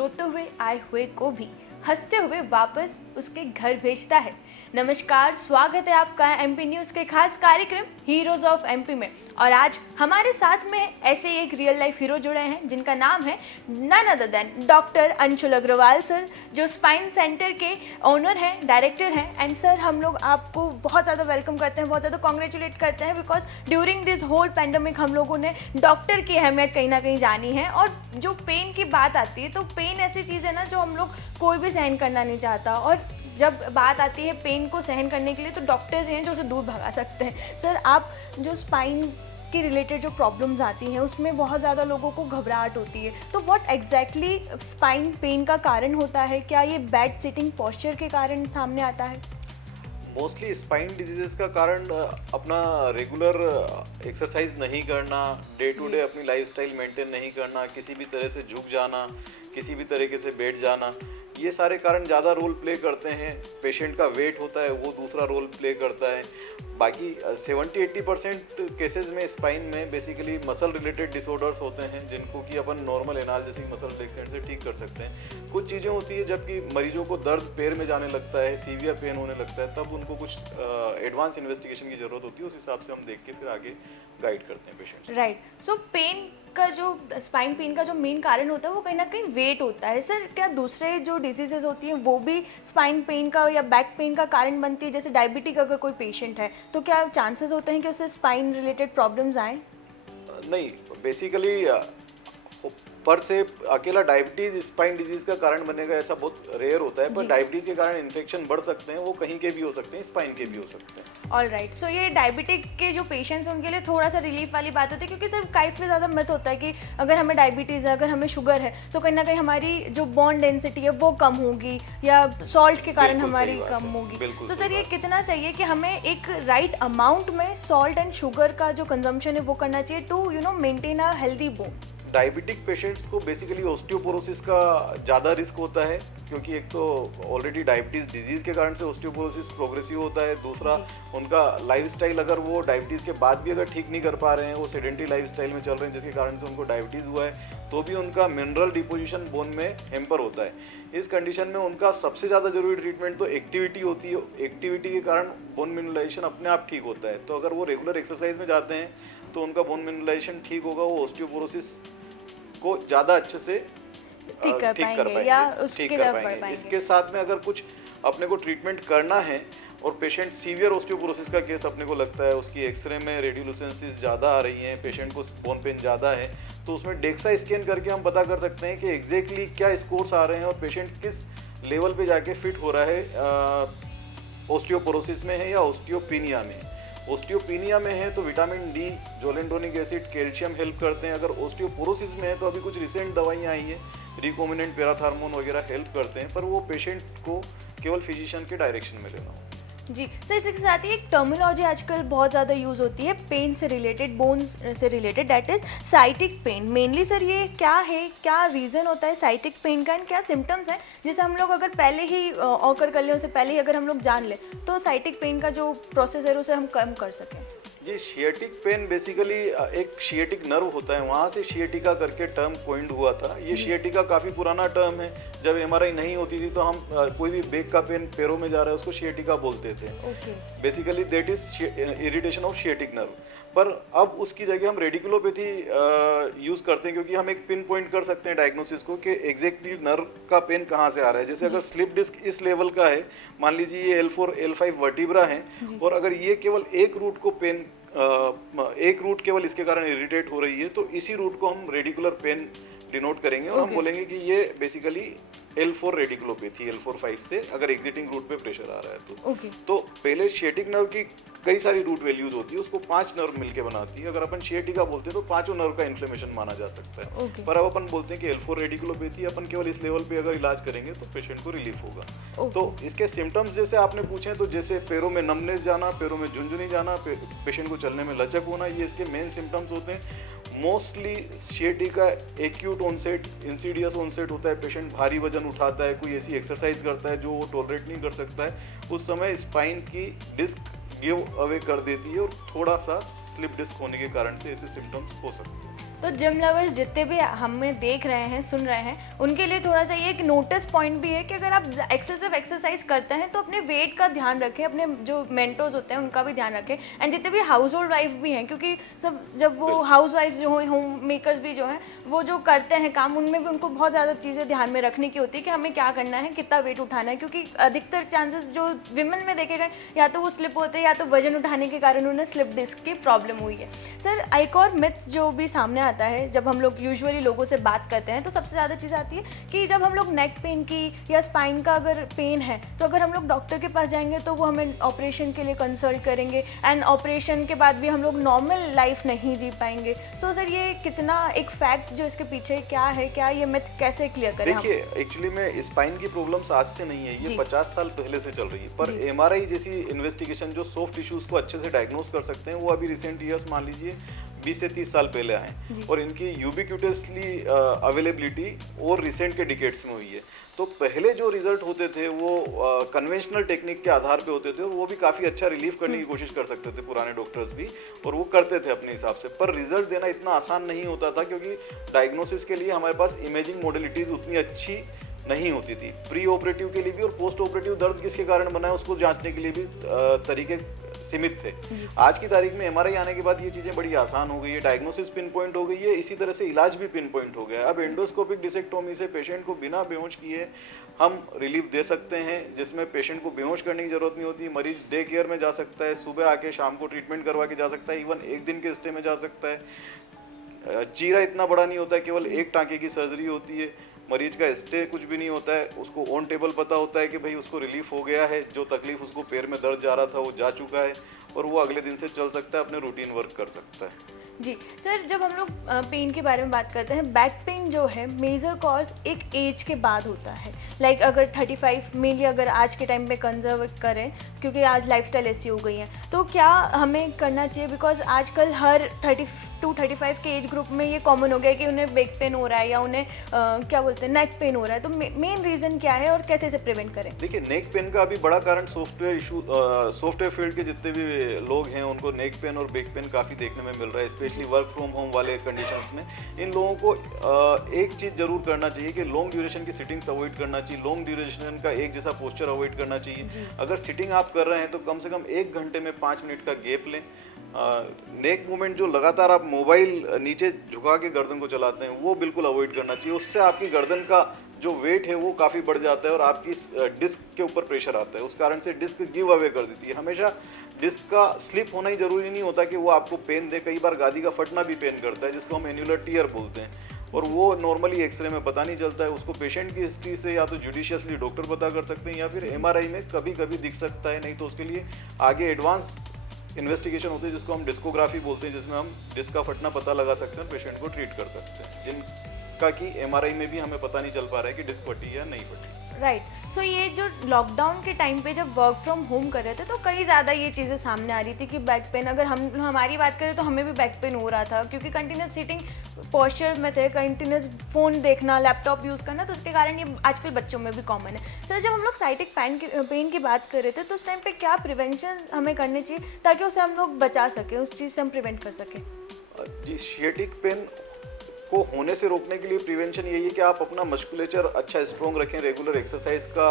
रोते हुए आए हुए को भी हंसते हुए वापस उसके घर भेजता है। नमस्कार, स्वागत है आपका एमपी न्यूज़ के खास कार्यक्रम हीरोज ऑफ एमपी में। और आज हमारे साथ में ऐसे ही एक रियल लाइफ हीरो जुड़े हैं जिनका नाम है none other than doctor Anshul Agarwal sir, जो स्पाइन सेंटर के ओनर हैं, डायरेक्टर हैं। एंड सर, हम लोग आपको बहुत ज़्यादा वेलकम करते हैं, बहुत ज़्यादा कॉन्ग्रेचुलेट करते हैं, because during this whole pandemic हम लोगों ने डॉक्टर की अहमियत कहीं ना कहीं जानी है। और जो पेन की बात आती है तो पेन ऐसी चीज़ है ना जो हम लोग कोई भी सहन करना नहीं चाहता, और जब बात आती है पेन को सहन करने के लिए तो डॉक्टर्स हैं जो उसे दूर भगा सकते हैं। सर, आप जो स्पाइन के रिलेटेड जो प्रॉब्लम्स आती हैं उसमें बहुत ज़्यादा लोगों को घबराहट होती है, तो व्हाट एग्जैक्टली स्पाइन पेन का कारण होता है? क्या ये बैड सिटिंग पोस्चर के कारण सामने आता है? मोस्टली स्पाइन डिजीजेस का कारण अपना रेगुलर एक्सरसाइज नहीं करना, डे टू डे अपनी लाइफस्टाइल मेंटेन नहीं करना, किसी भी तरह से झुक जाना, किसी भी तरीके से बैठ जाना, ये सारे कारण ज़्यादा रोल प्ले करते हैं। पेशेंट का वेट होता है वो दूसरा रोल प्ले करता है। बाकी 70-80% केसेस में स्पाइन में बेसिकली मसल रिलेटेड डिसऑर्डर्स होते हैं जिनको कि अपन नॉर्मल एनाल्जेसिक मसल रिलैक्सेंट से ठीक कर सकते हैं। कुछ चीज़ें होती है जबकि मरीजों को दर्द पैर में जाने लगता है, सीवियर पेन होने लगता है, तब उनको कुछ एडवांस इन्वेस्टिगेशन की ज़रूरत होती है। उस हिसाब से हम देख के फिर आगे गाइड करते हैं पेशेंट्स। राइट। सो पेन का जो स्पाइन पेन का जो मेन कारण होता है वो कहीं ना कहीं वेट होता है। सर, क्या दूसरे जो डिजीजेज होती हैं वो भी स्पाइन पेन का या बैक पेन का कारण बनती है? जैसे डायबिटिक अगर कोई पेशेंट है तो क्या चांसेस होते हैं कि उससे स्पाइन रिलेटेड प्रॉब्लम्स आए? नहीं, बेसिकली पर से अकेला डायबिटीज स्पाइन डिजीज का कारण बनेगा ऐसा बहुत रेयर होता है, पर डायबिटीज के कारण इन्फेक्शन बढ़ सकते हैं, वो कहीं के भी हो सकते हैं, स्पाइन के भी हो सकते हैं। All right. सो ये डायबिटिक के जो पेशेंट्स हैं उनके लिए थोड़ा सा रिलीफ वाली बात होती है, क्योंकि सर काफ़ी ज़्यादा मिथ होता है कि अगर हमें डायबिटीज़ है, अगर हमें शुगर है तो कहीं ना कहीं हमारी जो बोन डेंसिटी है वो कम होगी या सॉल्ट के कारण हमारी कम होगी। तो सर, ये कितना सही है कि हमें एक राइट अमाउंट में सॉल्ट एंड शुगर का जो कंजम्पशन है वो करना चाहिए to maintain a healthy bone? Diabetic patients को बेसिकली ऑस्टियोपोरोसिस का ज़्यादा रिस्क होता है, क्योंकि एक तो ऑलरेडी डायबिटीज़ डिजीज़ के कारण से ऑस्टियोपोरोसिस प्रोग्रेसिव होता है। दूसरा, उनका लाइफस्टाइल अगर वो डायबिटीज़ के बाद भी अगर ठीक नहीं कर पा रहे हैं, वो सेडेंटरी लाइफस्टाइल में चल रहे हैं जिसके कारण से उनको डायबिटीज़ हुआ है, तो भी उनका मिनरल डिपोजिशन बोन में हैम्पर होता है। इस कंडीशन में उनका सबसे ज़्यादा जरूरी ट्रीटमेंट तो एक्टिविटी होती है। एक्टिविटी के कारण बोन मिनरलाइजेशन अपने आप ठीक होता है। तो अगर वो रेगुलर एक्सरसाइज में जाते हैं तो उनका बोन मिनरलाइजेशन ठीक होगा, वो ऑस्टियोपोरोसिस को ज़्यादा अच्छे से ठीक कर पाएंगे। इसके साथ में अगर कुछ अपने को ट्रीटमेंट करना है और पेशेंट सीवियर ऑस्टियोपोरोसिस का केस अपने को लगता है, उसकी एक्सरे में रेडियोलुसेंसिस ज़्यादा आ रही हैं, पेशेंट को बोन पेन ज़्यादा है, तो उसमें डेक्सा स्कैन करके हम पता कर सकते हैं कि एग्जैक्टली क्या स्कोर्स आ रहे हैं और पेशेंट किस लेवल पे जाके फिट हो रहा है, ऑस्टियोपोरोसिस में है या ऑस्टियोपिनिया में है। ऑस्टियोपिनिया में है तो vitamin D, zoledronic acid, calcium help करते हैं। अगर ऑस्टियोपोरोसिस में है तो अभी कुछ रिसेंट दवाइयाँ आई हैं, रिकोमिनेंट पैराथार्मोन वगैरह हेल्प करते हैं, पर वो पेशेंट को केवल फिजिशियन के डायरेक्शन में लेना हो। जी सर, इसके साथ ही एक टर्मिनोलॉजी आजकल बहुत ज़्यादा यूज़ होती है पेन से रिलेटेड, बोन्स से related, that is sciatic pen. Mainly sir ये क्या है, क्या रीज़न होता है साइटिक पेन का, एंड क्या सिम्टम्स हैं जिसे हम लोग अगर पहले ही ऑकर कर लें, उससे पहले ही अगर हम लोग जान लें तो साइटिक पेन का जो प्रोसेस है उसे हम कम कर सकें? जी, शिएटिक पेन बेसिकली एक शिएटिक नर्व होता है, वहाँ से शिएटिका करके टर्म कोइंड हुआ था। ये शिएटिका काफ़ी पुराना टर्म है। जब एमआरआई नहीं होती थी तो हम कोई भी बैक का पेन पैरों में जा रहा है उसको शिएटिका बोलते थे। Basically that is irritation of sciatic nerve. पर अब उसकी जगह हम रेडिकुलोपैथी यूज़ करते हैं, क्योंकि हम एक पिन पॉइंट कर सकते हैं डायग्नोसिस को कि एग्जैक्टली नर्व का पेन कहाँ से आ रहा है। जैसे अगर स्लिप डिस्क इस लेवल का है, मान लीजिए ये L4 L5 वर्टिब्रा है, और अगर ये केवल एक रूट को पेन एक रूट केवल इसके कारण इरिटेट हो रही है, तो इसी रूट को हम रेडिकुलर पेन डिनोट करेंगे और हम बोलेंगे कि ये बेसिकली L4 रेडिकुलोपैथी, L4-5 से अगर एग्जिटिंग रूट पे प्रेशर आ रहा है तो पहले शिएटिक नर्व की कई सारी रूट वैल्यूज होती है, उसको 5 नर्व मिलके बनाती है। अगर अपन शिएटिका बोलते हैं तो पांचों नर्व का इन्फ्लेमेशन माना जा सकता है। पर अब अपन बोलते हैं कि L4 रेडिकुलोपैथी, अपन केवल इस लेवल पे अगर इलाज करेंगे तो पेशेंट को रिलीफ होगा। तो इसके सिम्टम्स जैसे आपने पूछे, तो जैसे पैरों में नमनेस जाना, पैरों में झुनझुनी जाना, पेशेंट को चलने में लचक होना, ये इसके मेन सिम्टम्स होते हैं। Mostly sciatica acute onset, insidious onset होता है। पेशेंट भारी वजन उठाता है, कोई ऐसी एक्सरसाइज करता है जो वो टॉलरेट नहीं कर सकता है, उस समय स्पाइन की डिस्क गिव अवे कर देती है और थोड़ा सा स्लिप डिस्क होने के कारण से ऐसे सिम्टम्स हो सकते हैं। तो जिम लवर्स जितने भी हमें देख रहे हैं, सुन रहे हैं, उनके लिए थोड़ा सा ये एक नोटिस पॉइंट भी है कि अगर आप एक्सेसिव एक्सरसाइज करते हैं तो अपने वेट का ध्यान रखें, अपने जो मेंटर्स होते हैं उनका भी ध्यान रखें, एंड जितने भी हाउस होल्ड वाइफ भी हैं, क्योंकि सब जब वो हाउस वाइफ जो हैं, होम मेकर्स भी जो हैं, वो जो करते हैं काम, उनमें भी उनको बहुत ज़्यादा चीज़ें ध्यान में रखने की होती है कि हमें क्या करना है, कितना वेट उठाना है, क्योंकि अधिकतर चांसेस जो विमेन में देखे गए या तो वो स्लिप होते हैं या तो वजन उठाने के कारण उन्हें स्लिप डिस्क की प्रॉब्लम हुई है। सर, एक और मिथ जो भी सामने आता है जब हम लोग यूजुअली लोगों से बात करते हैं, तो सबसे ज़्यादा चीज़ आती है कि जब हम लोग नेक पेन की या स्पाइन का अगर पेन है तो अगर हम लोग डॉक्टर के पास जाएंगे तो वो हमें ऑपरेशन के लिए कंसल्ट करेंगे, एंड ऑपरेशन के बाद भी हम लोग नॉर्मल लाइफ नहीं जी पाएंगे। सो सर, ये कितना एक फैक्ट जो इसके पीछे क्या है, क्या ये मिथ कैसे क्लियर करें? देखिए, एक्चुअली में स्पाइन की प्रॉब्लम्स आज से नहीं है, ये 50 साल पहले से चल रही है, पर एमआरआई जैसी इन्वेस्टिगेशन जो सॉफ्ट इश्यूज को अच्छे से डायग्नोस कर सकते हैं, वो अभी रिसेंट ईयर्स मान लीजिए 20 से 30 साल पहले आए, और इनकी यूबिक्यूटसली अवेलेबिलिटी और रिसेंट के डिकेड्स में हुई है। तो पहले जो रिजल्ट होते थे वो कन्वेंशनल टेक्निक के आधार पे होते थे, और वो भी काफ़ी अच्छा रिलीफ करने की कोशिश कर सकते थे पुराने डॉक्टर्स भी, और वो करते थे अपने हिसाब से, पर रिजल्ट देना इतना आसान नहीं होता था, क्योंकि डायग्नोसिस के लिए हमारे पास इमेजिंग मॉडलिटीज़ उतनी अच्छी नहीं होती थी। प्री ऑपरेटिव के लिए भी और पोस्ट ऑपरेटिव दर्द किसके कारण बना है उसको जांचने के लिए भी तरीके सीमित थे। आज की तारीख में एमआरआई आने के बाद ये चीज़ें बड़ी आसान हो गई है, डायग्नोसिस पिन पॉइंट हो गई है, इसी तरह से इलाज भी पिन पॉइंट हो गया है। अब एंडोस्कोपिक डिसेक्टोमी से पेशेंट को बिना बेहोश किए हम रिलीफ दे सकते हैं, जिसमें पेशेंट को बेहोश करने की जरूरत नहीं होती। मरीज डे केयर में जा सकता है, सुबह आके शाम को ट्रीटमेंट करवा के जा सकता है, इवन एक दिन के स्टे में जा सकता है। चीरा इतना बड़ा नहीं होता है, केवल एक टाँके की सर्जरी होती है, मरीज का स्टे कुछ भी नहीं होता है, उसको ऑन टेबल पता होता है कि भाई उसको रिलीफ हो गया है, जो तकलीफ उसको पैर में दर्द जा रहा था वो जा चुका है, और वो अगले दिन से चल सकता है, अपने रूटीन वर्क कर सकता है। जी सर, जब हम लोग पेन के बारे में बात करते हैं, बैक पेन जो है मेजर कॉज एक एज के बाद होता है। लाइक अगर 35 मेनली अगर आज के टाइम पे कंजर्व करें, क्योंकि आज लाइफस्टाइल ऐसी हो गई है, तो क्या हमें करना चाहिए? बिकॉज आजकल हर 32-35 के एज ग्रुप में ये कॉमन हो गया है कि उन्हें बैक पेन हो रहा है या उन्हें क्या बोलते हैं नेक पेन हो रहा है। तो मेन रीज़न क्या है और कैसे इसे प्रिवेंट करें? देखिए, नेक पेन का अभी बड़ा कारण सॉफ्टवेयर इशू, सॉफ्टवेयर फील्ड के जितने भी लोग हैं उनको नेक पेन और बैक पेन काफ़ी देखने में मिल रहा है, स्पेशली वर्क फ्रॉम होम वाले कंडीशंस में। इन लोगों को एक चीज़ जरूर करना चाहिए कि लॉन्ग ड्यूरेशन की सिटिंग्स अवॉइड करना चाहिए, लॉन्ग ड्यूरेशन का एक जैसा पोस्चर अवॉइड करना चाहिए। अगर सिटिंग आप कर रहे हैं तो कम से कम 1 घंटे में 5 मिनट का गैप लें। नेक मूवमेंट जो लगातार आप मोबाइल नीचे झुका के गर्दन को चलाते हैं वो बिल्कुल अवॉइड करना चाहिए, उससे आपकी गर्दन का जो वेट है वो काफ़ी बढ़ जाता है और आपकी डिस्क के ऊपर प्रेशर आता है, उस कारण से डिस्क गिव अवे कर देती है। हमेशा डिस्क का स्लिप होना ही जरूरी नहीं होता कि वो आपको पेन दे, कई बार गादी का फटना भी पेन करता है, जिसको हम एन्युलर टीयर बोलते हैं, और वो नॉर्मली एक्सरे में पता नहीं चलता है। उसको पेशेंट की हिस्ट्री से या तो जुडिशियसली डॉक्टर पता कर सकते हैं या फिर एमआरआई में कभी कभी दिख सकता है, नहीं तो उसके लिए आगे एडवांस इन्वेस्टिगेशन होती है जिसको हम डिस्कोग्राफी बोलते हैं, जिसमें हम डिस्क का फटना पता लगा सकते हैं, पेशेंट को ट्रीट कर सकते हैं, जिनका कि एमआरआई में भी हमें पता नहीं चल पा रहा है कि डिस्क फटी या नहीं फटी। राइट। सो ये जो लॉकडाउन के टाइम पे जब वर्क फ्रॉम होम कर रहे थे तो कई ज़्यादा ये चीज़ें सामने आ रही थी कि बैक पेन, अगर हमारी बात करें तो हमें भी बैक पेन हो रहा था, क्योंकि कंटिन्यूस सीटिंग पोस्चर में थे, कंटिन्यूस फ़ोन देखना, लैपटॉप यूज़ करना, तो उसके कारण ये आजकल बच्चों में भी कॉमन है। सर, जब हम लोग साइटिक पेन की बात कर रहे थे तो उस टाइम पे क्या प्रिवेंशन हमें करने चाहिए ताकि उसे हम लोग बचा सकें, उस चीज़ से हम प्रिवेंट कर सकें? जी, सियाटिक पेन को होने से रोकने के लिए प्रिवेंशन यही है कि आप अपना मस्कुलेचर अच्छा स्ट्रॉन्ग रखें, रेगुलर एक्सरसाइज का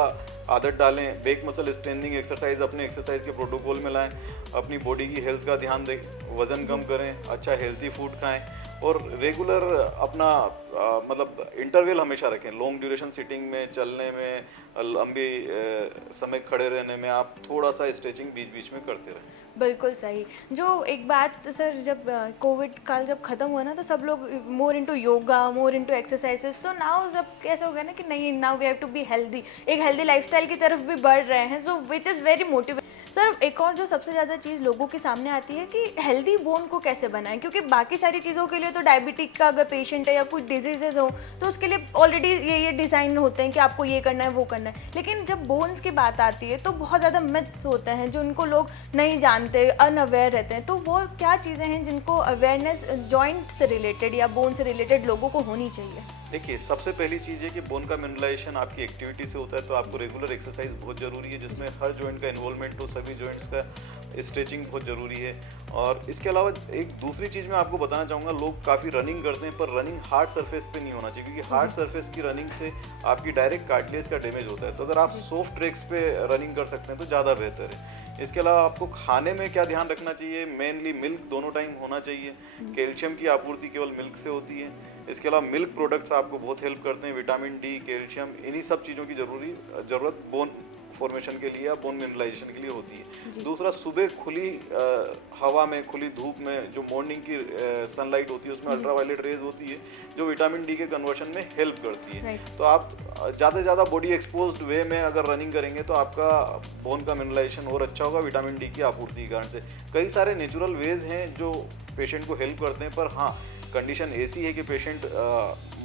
आदत डालें, बैक मसल स्ट्रेंथनिंग एक्सरसाइज अपने एक्सरसाइज के प्रोटोकॉल में लाएं, अपनी बॉडी की हेल्थ का ध्यान दें, वजन कम करें, अच्छा हेल्थी फूड खाएं, और रेगुलर अपना मतलब इंटरवल हमेशा रखें। लॉन्ग ड्यूरेशन सिटिंग में, चलने में, लंबी समय खड़े रहने में आप थोड़ा सा स्ट्रेचिंग बीच बीच में करते रहें। बिल्कुल सही। जो एक बात सर, जब कोविड काल जब ख़त्म हुआ ना तो सब लोग more into yoga, more into exercises, तो नाउ जब कैसे हो गया ना कि नहीं, now we have to be healthy, एक हेल्दी लाइफस्टाइल की तरफ भी बढ़ रहे हैं, so which is very motivate. Sir, एक और जो सबसे ज़्यादा चीज़ लोगों के सामने आती है कि हेल्दी बोन को कैसे बनाएं, क्योंकि बाकी सारी चीज़ों के लिए तो डायबिटिक का अगर पेशेंट है या कुछ डिजीजेज हो तो उसके लिए ऑलरेडी ये डिज़ाइन होते हैं कि आपको ये करना है वो करना है, लेकिन जब बोन्स की बात आती है तो बहुत ज़्यादा मिथ्स होते हैं जो उनको लोग नहीं जानते, अनअवेयर रहते हैं। तो वो क्या चीज़ें हैं जिनको अवेयरनेस जॉइंट से रिलेटेड या बोन से रिलेटेड लोगों को होनी चाहिए? देखिए, सबसे पहली चीज़ है कि बोन का मिनरलाइजेशन आपकी एक्टिविटी से होता है, तो आपको रेगुलर एक्सरसाइज बहुत ज़रूरी है, जिसमें हर जॉइंट का इन्वॉल्वमेंट हो, सभी जॉइंट्स का स्ट्रेचिंग बहुत ज़रूरी है। और इसके अलावा एक दूसरी चीज़ मैं आपको बताना चाहूँगा, लोग काफ़ी रनिंग करते हैं, पर रनिंग हार्ड सरफेस पे नहीं होना चाहिए, क्योंकि हार्ड सरफेस की रनिंग से आपकी डायरेक्ट कार्टिलेज का डैमेज होता है। तो अगर आप सॉफ्ट ट्रैक्स पे रनिंग कर सकते हैं तो ज़्यादा बेहतर है। इसके अलावा आपको खाने में क्या ध्यान रखना चाहिए, मेनली मिल्क दोनों टाइम होना चाहिए। कैल्शियम की आपूर्ति केवल मिल्क से होती है। इसके अलावा मिल्क प्रोडक्ट्स आपको बहुत हेल्प करते हैं, विटामिन डी, कैल्शियम, इन्हीं सब चीज़ों की ज़रूरत बोन फॉर्मेशन के लिए या बोन मिनरलाइजेशन के लिए होती है। दूसरा, सुबह खुली हवा में, खुली धूप में जो मॉर्निंग की सनलाइट होती है, उसमें अल्ट्रावायलेट रेज होती है जो विटामिन डी के कन्वर्शन में हेल्प करती है। तो आप ज़्यादा से ज़्यादा बॉडी एक्सपोज्ड वे में अगर रनिंग करेंगे तो आपका बोन का मिनरलाइजेशन और अच्छा होगा विटामिन डी की आपूर्ति के कारण से। कई सारे नेचुरल वेज हैं जो पेशेंट को हेल्प करते हैं, पर हाँ, कंडीशन ऐसी है कि पेशेंट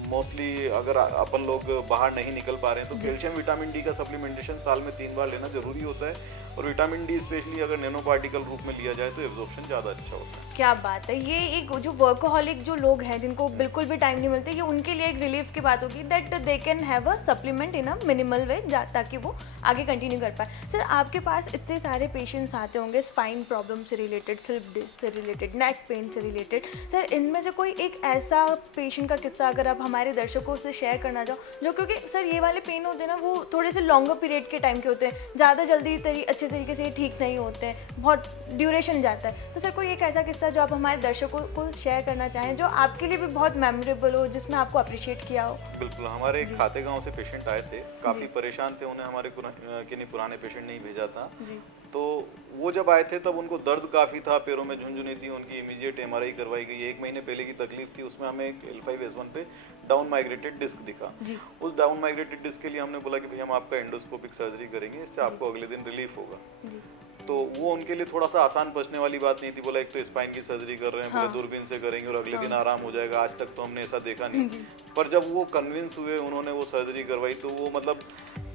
मोस्टली अगर अपन लोग बाहर नहीं निकल पा रहे हैं तो कैल्शियम विटामिन डी का सप्लीमेंटेशन साल में 3 बार लेना जरूरी होता है। और विटामिन डी स्पेशली अगर नैनो पार्टिकल रूप में लिया जाए तो एब्जॉर्प्शन ज़्यादा अच्छा होता है। क्या बात है, ये एक जो वर्कोहॉलिक जो लोग हैं जिनको बिल्कुल भी टाइम नहीं मिलते, ये उनके लिए एक रिलीफ की बात होगी that they can have a supplement in a minimal way, ताकि वो आगे कंटिन्यू कर पाए। सर, आपके पास इतने सारे पेशेंट्स आते होंगे स्पाइन प्रॉब्लम से रिलेटेड, स्लिप डिस्क से रिलेटेड, नेक पेन से रिलेटेड। सर, इनमें से कोई एक ऐसा पेशेंट का किस्सा अगर आप हमारे दर्शकों से शेयर करना चाहो, जो, क्योंकि सर ये वाले पेन होते हैं ना वो थोड़े से लॉन्गर पीरियड के टाइम के होते हैं, ज़्यादा जल्दी अच्छे तरीके से ठीक नहीं होते हैं, बहुत ड्यूरेशन जाता है। तो सर, कोई एक ऐसा किस्सा जो आप हमारे दर्शकों को शेयर करना चाहें जो आपके लिए भी बहुत मेमोरेबल हो, जिसमें आपको अप्रिशिएट किया हो? बिल्कुल, हमारे एक खाते गांव से पेशेंट आए थे, काफ़ी परेशान थे, उन्हें हमारे किन्हीं पुराने पेशेंट नहीं भेजा था। तो वो जब आए थे तब उनको दर्द काफ़ी था, पैरों में झुनझुनी थी, उनकी इमीडिएट एमआरआई करवाई गई। 1 महीने पहले की तकलीफ थी, उसमें हमें एक L5-S1 पे डाउन माइग्रेटेड डिस्क दिखा। उस डाउन माइग्रेटेड डिस्क के लिए हमने बोला कि भाई हम आपका एंडोस्कोपिक सर्जरी करेंगे, इससे आपको अगले दिन रिलीफ होगा। तो वो उनके लिए थोड़ा सा आसान बचने वाली बात नहीं थी। बोला एक तो स्पाइन की सर्जरी कर रहे हैं, बोले दूरबीन से करेंगे और अगले दिन आराम हो जाएगा, आज तक तो हमने ऐसा देखा नहीं। पर जब वो कन्विंस हुए, उन्होंने वो सर्जरी करवाई, तो वो मतलब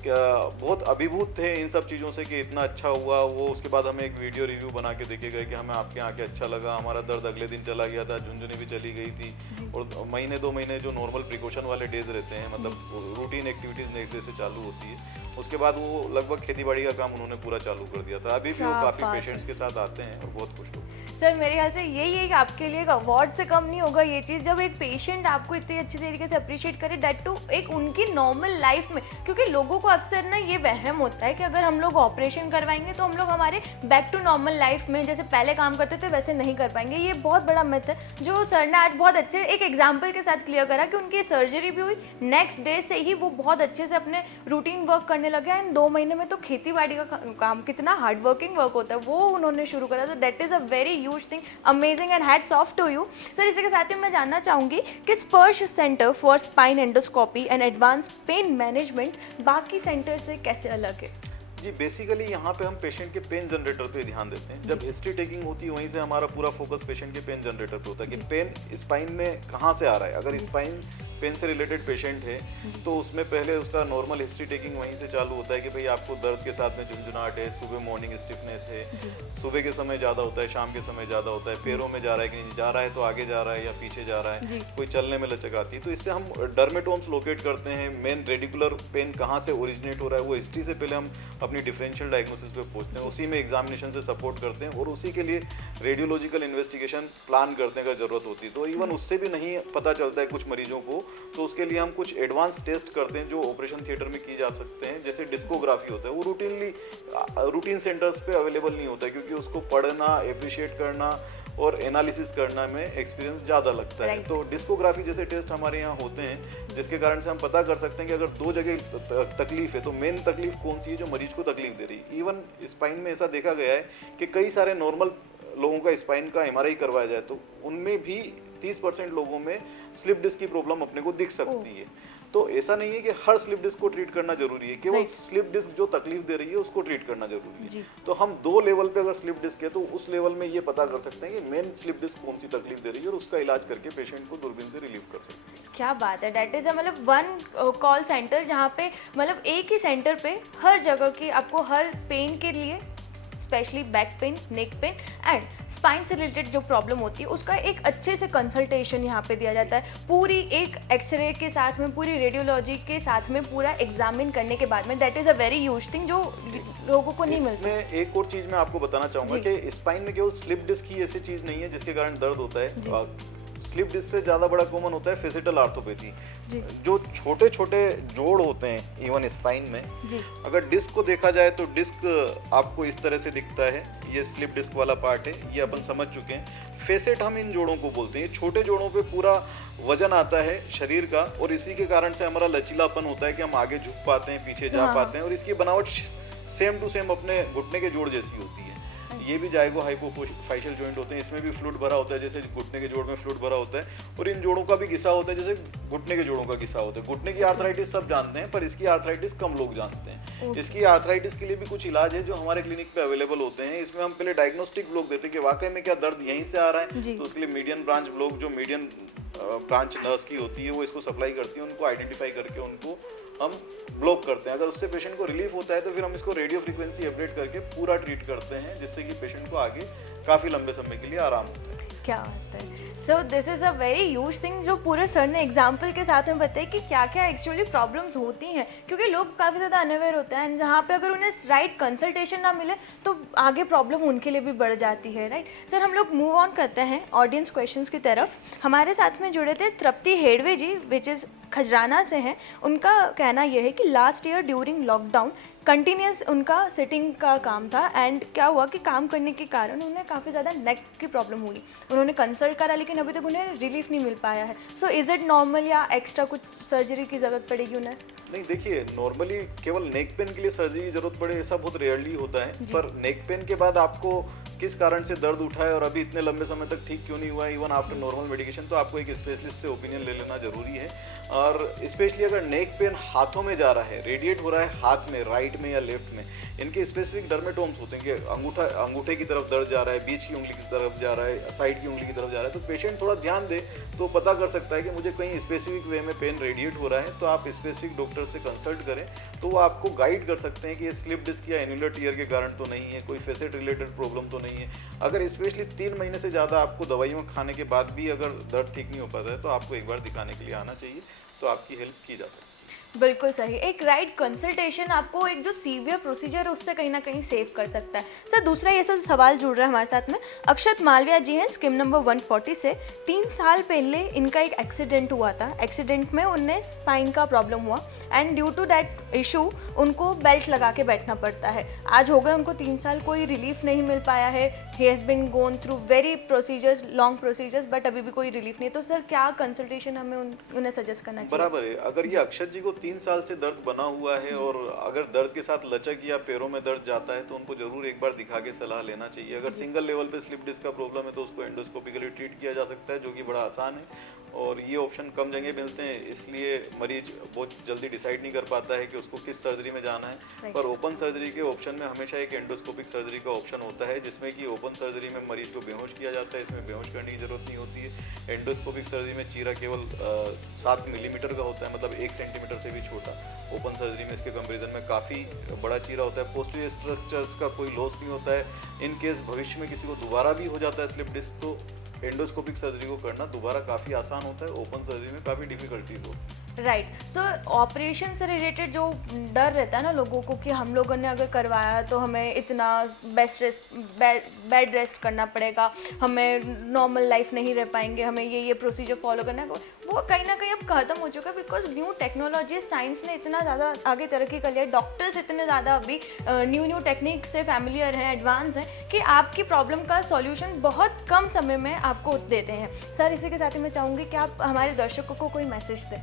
क्या बहुत अभिभूत थे इन सब चीज़ों से कि इतना अच्छा हुआ। वो उसके बाद हमें एक वीडियो रिव्यू बना के देखे गए कि हमें आपके यहाँ के अच्छा लगा, हमारा दर्द अगले दिन चला गया था, झुनझुनी भी चली गई थी। और महीने 2 महीने जो नॉर्मल प्रिकॉशन वाले डेज रहते हैं, मतलब रूटीन एक्टिविटीज़ नेक्स्ट डे से चालू होती है, उसके बाद वो लगभग खेती बाड़ी का काम उन्होंने पूरा चालू कर दिया था। अभी भी वो काफ़ी पेशेंट्स के साथ आते हैं और बहुत खुश होते हैं। सर, मेरे ख्याल से यही है कि आपके लिए एक अवार्ड से कम नहीं होगा ये चीज़, जब एक पेशेंट आपको इतने अच्छे तरीके से अप्रिशिएट करे, दैट टू एक उनकी नॉर्मल लाइफ में। क्योंकि लोगों को अक्सर ना ये वहम होता है कि अगर हम लोग ऑपरेशन करवाएंगे तो हम लोग हमारे बैक टू नॉर्मल लाइफ में जैसे पहले काम करते थे वैसे नहीं कर पाएंगे। ये बहुत बड़ा मिथ है जो सर ने आज बहुत अच्छे एक एग्जाम्पल के साथ क्लियर करा कि उनकी सर्जरी भी हुई, नेक्स्ट डे से ही वो बहुत अच्छे से अपने रूटीन वर्क करने लगे। एंड 2 महीने में तो खेती बाड़ी का काम, कितना हार्ड वर्किंग वर्क होता है, वो उन्होंने शुरू करा। तो that is a very huge thing, amazing and hats off to you. Sir, इसी के साथ ही मैं जानना चाहूँगी कि Sparsh centre for spine endoscopy and advance pain management बाकी सेंटर से कैसे अलग है? जी, बेसिकली यहाँ पे हम पेशेंट के पेन जनरेटर पे ध्यान देते हैं। जब हिस्ट्री टेकिंग होती है वहीं से हमारा पूरा फोकस पेशेंट के पेन जनरेटर पे होता है कि पेन स्पाइन में कहाँ से आ रहा है। अगर स्पाइन पेन से रिलेटेड पेशेंट है तो उसमें पहले उसका नॉर्मल हिस्ट्री टेकिंग वहीं से चालू होता है कि भाई आपको दर्द के साथ में झुंझुनाहट है, सुबह मॉर्निंग स्टिफनेस है, सुबह के समय ज़्यादा होता है, शाम के समय ज़्यादा होता है, पैरों में जा रहा है कि नहीं जा रहा है, तो आगे जा रहा है या पीछे जा रहा है, कोई चलने में लचक आती है। तो इससे हम डर्मेटोम्स लोकेट करते हैं, मेन रेडिकुलर पेन कहाँ से ओरिजिनेट हो रहा है वो हिस्ट्री से पहले हम अपनी डिफरेंशियल डायग्नोसिस पे पहुंचते हैं, उसी में एग्जामिनेशन से सपोर्ट करते हैं और उसी के लिए रेडियोलॉजिकल इन्वेस्टिगेशन प्लान करने का जरूरत होती है। तो इवन उससे भी नहीं पता चलता है कुछ मरीजों को, तो उसके लिए हम कुछ एडवांस टेस्ट करते हैं जो ऑपरेशन थिएटर में की जा सकते हैं, जैसे डिस्कोग्राफी होता है। वो रूटीन सेंटर्स पे अवेलेबल नहीं होता है क्योंकि उसको पढ़ना, एप्रिशिएट करना और एनालिसिस करना में एक्सपीरियंस ज़्यादा लगता है। तो डिस्कोग्राफी जैसे टेस्ट हमारे यहाँ होते हैं जिसके कारण से हम पता कर सकते हैं कि अगर 2 जगह तकलीफ है तो मेन तकलीफ कौन सी है जो मरीज को तकलीफ दे रही है। इवन स्पाइन में ऐसा देखा गया है कि कई सारे नॉर्मल लोगों का स्पाइन का एमआरआई करवाया जाए तो उनमें भी 30% लोगों में स्लिप डिस्क की प्रॉब्लम अपने को दिख सकती है। तो ऐसा नहीं है कि हर स्लिप डिस्क को ट्रीट करना जरूरी है, केवल स्लिप डिस्क जो तकलीफ दे रही है उसको ट्रीट करना जरूरी है। तो हम 2 लेवल पे अगर स्लिप डिस्क है तो उस लेवल में ये पता कर सकते हैं कि मेन स्लिप डिस्क कौन सी तकलीफ दे रही है और उसका इलाज करके पेशेंट को दूरबीन से रिलीव कर सकते हैं। क्या बात है, दैट इज मतलब 1 कॉल सेंटर जहाँ पे मतलब एक ही सेंटर पे हर जगह की आपको हर पेन के लिए specially back pain, neck pain and spine से रिलेटेड जो प्रॉब्लम होती है उसका एक अच्छे से कंसल्टेशन यहाँ पे दिया जाता है, पूरी एक एक्सरे के साथ में, पूरी रेडियोलॉजी के साथ में, पूरा एग्जामिन करने के बाद में। That is a very huge thing जो लोगों को नहीं मिलती। इसमें एक और चीज़ मैं आपको बताना चाहूँगा कि स्पाइन में केवल स्लिप डिस्क ही ऐसी चीज़ नहीं है जिसके कारण दर्द होता है। स्लिप डिस्क से ज़्यादा बड़ा कॉमन होता है फेसिटल आर्थोपैथी। जो छोटे छोटे जोड़ होते हैं इवन स्पाइन में, अगर डिस्क को देखा जाए तो डिस्क आपको इस तरह से दिखता है, ये स्लिप डिस्क वाला पार्ट है, ये अपन समझ चुके हैं। फेसेट हम इन जोड़ों को बोलते हैं। छोटे जोड़ों पे पूरा वजन आता है शरीर का और इसी के कारण से हमारा लचीलापन होता है कि हम आगे झुक पाते हैं, पीछे जा पाते हैं, और इसकी बनावट सेम टू सेम अपने घुटने के जोड़ जैसी होती है। ये भी जाइगो हाइपोफाइशियल जॉइंट होते हैं, इसमें भी फ्लूइड भरा होता है जैसे घुटने के जोड़ में फ्लूइड भरा होता है, और इन जोड़ों का भी घिसा होता है जैसे घुटने के जोड़ों का घिसा होता है। घुटने की आर्थराइटिस सब जानते हैं, पर इसकी आर्थराइटिस कम लोग जानते हैं। इसकी आर्थराइटिस के लिए भी कुछ इलाज है जो हमारे क्लिनिक पे अवेलेबल होते हैं। इसमें हम पहले डायग्नोस्टिक ब्लॉक देते हैं कि वाकई में क्या दर्द यहीं से आ रहा है, तो उसके लिए मीडियन ब्रांच ब्लॉक, जो मीडियन ब्रांच नर्स की होती है वो इसको सप्लाई करती है, उनको आइडेंटिफाई करके उनको हम ब्लॉक करते हैं। अगर उससे पेशेंट को रिलीफ होता है तो फिर हम इसको रेडियो फ्रीक्वेंसी अपडेट करके पूरा ट्रीट करते हैं, जिससे कि पेशेंट को आगे काफ़ी लंबे समय के लिए आराम होता है। क्या होता है? So this is a very huge thing जो पूरे सर ने एग्जाम्पल के साथ में बताया कि क्या क्या एक्चुअली प्रॉब्लम्स होती हैं, क्योंकि लोग काफ़ी ज़्यादा अनअवेयर होते हैं, जहाँ पे अगर उन्हें राइट कंसल्टेशन ना मिले तो आगे प्रॉब्लम उनके लिए भी बढ़ जाती है, राइट। सर हम लोग मूव ऑन करते हैं ऑडियंस क्वेश्चंस की तरफ। हमारे साथ में जुड़े थे तृप्ति हेडवे जी, विच इज़ खजराना से हैं। उनका कहना यह है कि last year during lockdown continuous उनका सिटिंग का काम था, एंड क्या हुआ कि काम करने के कारण उन्हें काफ़ी ज़्यादा नेक की प्रॉब्लम हुई। उन्होंने कंसल्ट करा लेकिन अभी तक उन्हें रिलीफ नहीं मिल पाया है। सो इज़ इट नॉर्मल या एक्स्ट्रा कुछ सर्जरी की ज़रूरत पड़ेगी उन्हें? नहीं, देखिए नॉर्मली केवल नेक पेन के लिए सर्जरी की जरूरत पड़े ऐसा बहुत रेयरली होता है, पर नेक पेन के बाद आपको किस कारण से दर्द उठा है और अभी इतने लंबे समय तक ठीक क्यों नहीं हुआ है, इवन आफ्टर नॉर्मल मेडिकेशन, तो आपको एक स्पेशलिस्ट से ओपिनियन ले लेना जरूरी है। और स्पेशली अगर नेक पेन हाथों में जा रहा है, रेडिएट हो रहा है हाथ में, राइट में या लेफ्ट में, इनके स्पेसिफिक डर्मेटोम्स होते हैं कि अंगूठे की तरफ दर्द जा रहा है, बीच की उंगली की तरफ जा रहा है, साइड की उंगली की तरफ जा रहा है, तो पेशेंट थोड़ा ध्यान दे तो पता कर सकता है कि मुझे कहीं स्पेसिफिक वे में पेन रेडिएट हो रहा है, तो आप स्पेसिफिक डॉक्टर से कंसल्ट करें, तो वो आपको गाइड कर सकते हैं कि ये स्लिप डिस्क या एन्युलर टियर के कारण तो नहीं है, कोई फेसेट रिलेटेड प्रॉब्लम तो नहीं है। अगर स्पेशली 3 महीने से ज़्यादा आपको दवाइयों खाने के बाद भी अगर दर्द ठीक नहीं हो पाता है तो आपको एक बार दिखाने के लिए आना चाहिए, तो आपकी हेल्प की जा सकती है। बिल्कुल सही। एक राइट कंसल्टेशन आपको एक जो सीवियर प्रोसीजर है उससे कहीं ना कहीं सेव कर सकता है। सर दूसरा ये सब सवाल जुड़ रहा है हमारे साथ में। अक्षत मालविया जी हैं स्कीम नंबर 140 से। 3 साल पहले इनका एक एक्सीडेंट हुआ था। एक्सीडेंट में उन्हें स्पाइन का प्रॉब्लम हुआ and due to that issue उनको बेल्ट लगा के बैठना पड़ता है। आज हो गए उनको 3 साल, कोई रिलीफ नहीं मिल पाया है। He has been gone through very procedures, long procedures, but अभी भी कोई रिलीफ नहीं। तो सर क्या कंसल्टेशन हमें उन्हें सजेस्ट करना चाहिए? बराबर है। अगर ये अक्षत जी को 3 साल से दर्द बना हुआ है और अगर दर्द के साथ लचक या पैरों में दर्द जाता है तो उनको जरूर एक बार दिखा के सलाह लेना चाहिए। अगर सिंगल लेवल पे स्लिप डिस्क का प्रॉब्लम है तो उसको एंडोस्कोपिकली ट्रीट किया जा सकता है, जो कि बड़ा आसान है, और ये ऑप्शन कम जगह मिलते हैं, इसलिए मरीज बहुत जल्दी डिसाइड नहीं कर पाता है कि उसको किस सर्जरी में जाना है। पर ओपन सर्जरी के ऑप्शन में हमेशा एक एंडोस्कोपिक सर्जरी का ऑप्शन होता है, जिसमें कि ओपन सर्जरी में मरीज को बेहोश किया जाता है। इसमें बेहोश करने की जरूरत नहीं होती है। एंडोस्कोपिक सर्जरी में चीरा केवल 7 मिलीमीटर का होता है, मतलब 1 सेंटीमीटर से भी छोटा। ओपन सर्जरी में इसके कंपैरिजन में काफ़ी बड़ा चीरा होता है। पोस्टीरियर स्ट्रक्चर्स का कोई लॉस नहीं होता है। इन केस भविष्य में किसी को दोबारा भी हो जाता है स्लिप डिस्क, तो एंडोस्कोपिक सर्जरी को करना दोबारा काफ़ी आसान होता है। ओपन सर्जरी में काफ़ी डिफिकल्टीज होती है। राइट। सो ऑपरेशन से रिलेटेड जो डर रहता है ना लोगों को कि हम लोगों ने अगर करवाया तो हमें इतना बेड रेस्ट करना पड़ेगा, हमें नॉर्मल लाइफ नहीं रह पाएंगे, हमें ये प्रोसीजर फॉलो करना है, वो कहीं ना कहीं अब खत्म हो चुका है। बिकॉज न्यू टेक्नोलॉजी, साइंस ने इतना ज़्यादा आगे तरक्की कर लिया है, डॉक्टर्स इतने ज़्यादा अभी न्यू टेक्निक से फैमिलियर हैं, एडवांस हैं, कि आपकी प्रॉब्लम का सॉल्यूशन बहुत कम समय में आपको देते हैं। सर इसी के साथ ही मैं चाहूँगी कि आप हमारे दर्शकों को कोई मैसेज दें।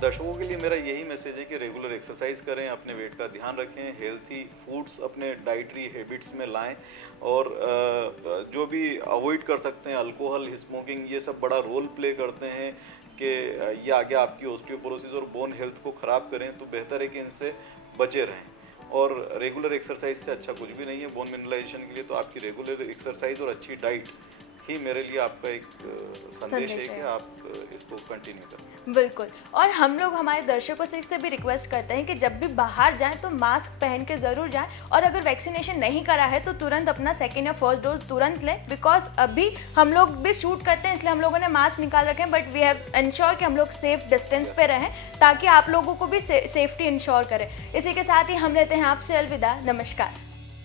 दर्शकों के लिए मेरा यही मैसेज है कि रेगुलर एक्सरसाइज करें, अपने वेट का ध्यान रखें, हेल्थी फूड्स अपने डाइटरी हैबिट्स में लाएं, और जो भी अवॉइड कर सकते हैं, अल्कोहल, स्मोकिंग, ये सब बड़ा रोल प्ले करते हैं कि ये आगे आपकी ऑस्टियोपोरोसिस और बोन हेल्थ को ख़राब करें, तो बेहतर है कि इनसे बचे रहें। और रेगुलर एक्सरसाइज से अच्छा कुछ भी नहीं है बोन मिनरलाइजेशन के लिए, तो आपकी रेगुलर एक्सरसाइज और अच्छी डाइट ही मेरे लिए आपका एक संदेश है कि आप इसको कंटिन्यू करें। बिल्कुल। और हम लोग हमारे दर्शकों से इससे भी रिक्वेस्ट करते हैं कि जब भी बाहर जाएं तो मास्क पहन के ज़रूर जाएं, और अगर वैक्सीनेशन नहीं करा है तो तुरंत अपना सेकेंड या फर्स्ट डोज तुरंत लें, बिकॉज अभी हम लोग भी शूट करते हैं इसलिए हम लोगों ने मास्क निकाल रखे हैं, बट वी हैव इंश्योर कि हम लोग सेफ डिस्टेंस पे रहें ताकि आप लोगों को भी सेफ्टी इंश्योर करें। इसी के साथ ही हम लेते हैं आपसे अलविदा। नमस्कार।